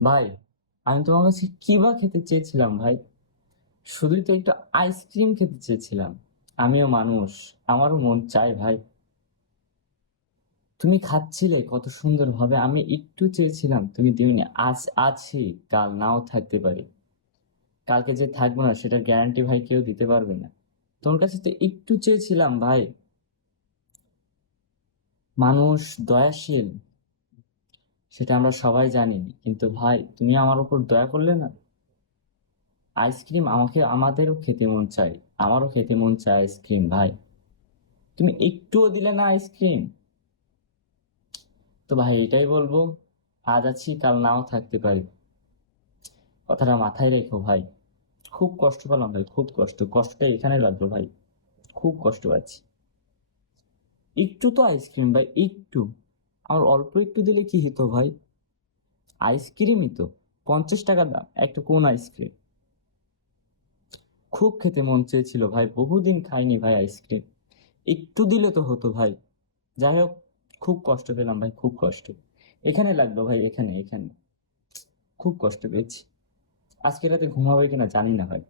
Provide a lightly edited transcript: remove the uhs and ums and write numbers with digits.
ভাই, আমি তোমার কাছে কি বা খেতে চেয়েছিলাম ভাই? শুধুই তো একটু আইসক্রিম খেতে চেয়েছিলাম। আমিও মানুষ, আমারও মন চায় ভাই। তুমি খাচ্ছিলে কত সুন্দর ভাবে, আমি একটু চেয়েছিলাম, তুমি দিওনি। আজ আছি, কাল নাও থাকতে পারি। কালকে যে থাকবো না সেটার গ্যারান্টি ভাই কেউ দিতে পারবে না। তোমার কাছে তো একটু চেয়েছিলাম ভাই। মানুষ দয়াশীল, সেটা আমরা সবাই জানি, কিন্তু ভাই তুমি আমার উপর দয়া করলে না। আইসক্রিম আমাদেরও খেতে মন চায়। আমারও খেতে মন চায় আইসক্রিম ভাই। তুমি একটুও দিলে না আইসক্রিম। তো ভাই এটাই বলবো, আজ আছি কাল নাও থাকতে পারি। কথাটা মাথায় রেখো ভাই। খুব কষ্ট পেলাম ভাই, খুব কষ্টটা এখানে লাগলো ভাই। খুব কষ্ট পাচ্ছি। একটু তো আইসক্রিম ভাই, একটু। আর অল্প একটু দিলে কি হতো ভাই? আইসক্রিমই তো 50 টাকা দাম একটা, কোন আইসক্রিম? খুব খেতে মন চেয়েছিল ভাই, বহুদিন খাইনি ভাই আইসক্রিম। একটু দিলে তো হতো ভাই। যাই হোক, খুব কষ্ট পেলাম ভাই, খুব কষ্ট। এখানে লাগলো ভাই, এখানে এখানে। খুব কষ্ট পেয়েছি। আজকে রাতে ঘুমাবে কিনা জানি না ভাই।